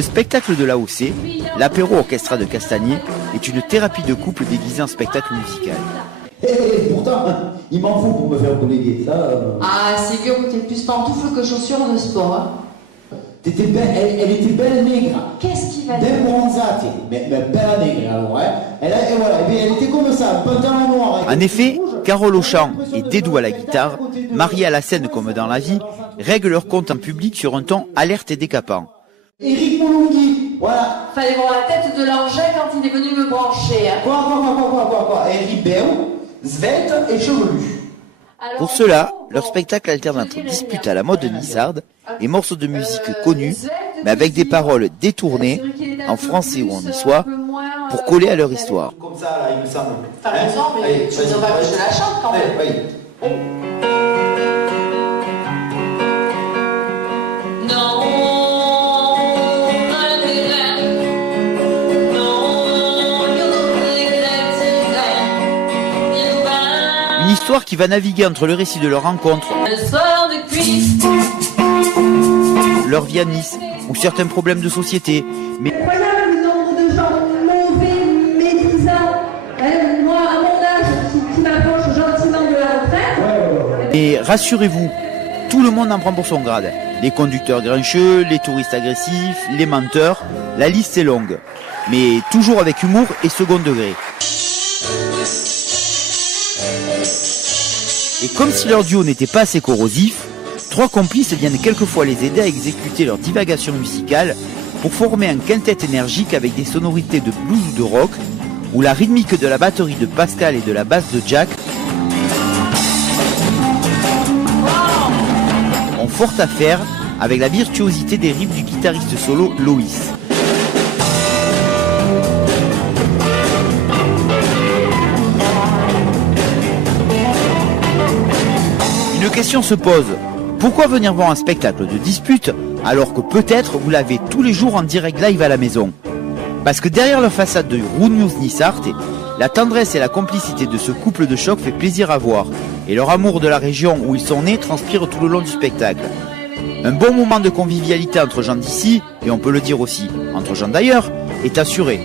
Le spectacle de l'AOC, l'apéro orchestra de Castagnier, est une thérapie de couple déguisée en spectacle musical. Pourtant, il m'en faut pour me faire reléguer, ça... Ah, c'est que t'es plus pantoufle que chaussures de sport, hein. T'étais belle, elle était belle maigre. Qu'est-ce qui va te... Belle bronzate, mais belle maigre, alors, hein. Elle était comme ça, pantalon noir... En effet, Carole au chant et Dédou à la guitare, mariés à la scène comme dans la vie, règlent leur compte en public sur un ton alerte et décapant. Éric Moulongui, voilà. Fallait voir la tête de l'engin quand il est venu me brancher, hein. Quoi Éric Béon, svelte et chevelu. Alors, Pour cela, leur spectacle alterne entre disputes à la mode nissarde et morceaux de musique connus, mais avec des paroles détournées, en français ou en niçois, pour coller à leur histoire. Comme ça, là, il me semble. T'as raison, mais tu veux pas que je la chante quand même. Oui. Une histoire qui va naviguer entre le récit de leur rencontre, leur vie à Nice, ou certains problèmes de société, mais Incroyable le nombre de gens mauvais, médisants, moi à mon âge qui m'approche gentiment de la retraite. et rassurez-vous, tout le monde en prend pour son grade. Les conducteurs grincheux, les touristes agressifs, les menteurs, la liste est longue, mais toujours avec humour et second degré. Et comme si leur duo n'était pas assez corrosif, trois complices viennent quelquefois les aider à exécuter leur divagation musicale pour former un quintet énergique avec des sonorités de blues ou de rock, où la rythmique de la batterie de Pascal et de la basse de Jack ont fort à faire avec la virtuosité des riffs du guitariste solo Loïs. Une question se pose, pourquoi venir voir un spectacle de dispute alors que peut-être vous l'avez tous les jours en direct live à la maison? Parce que derrière la façade de Rood News Nissart, la tendresse et la complicité de ce couple de choc fait plaisir à voir, et leur amour de la région où ils sont nés transpire tout le long du spectacle. Un bon moment de convivialité entre gens d'ici, et on peut le dire aussi, entre gens d'ailleurs, est assuré.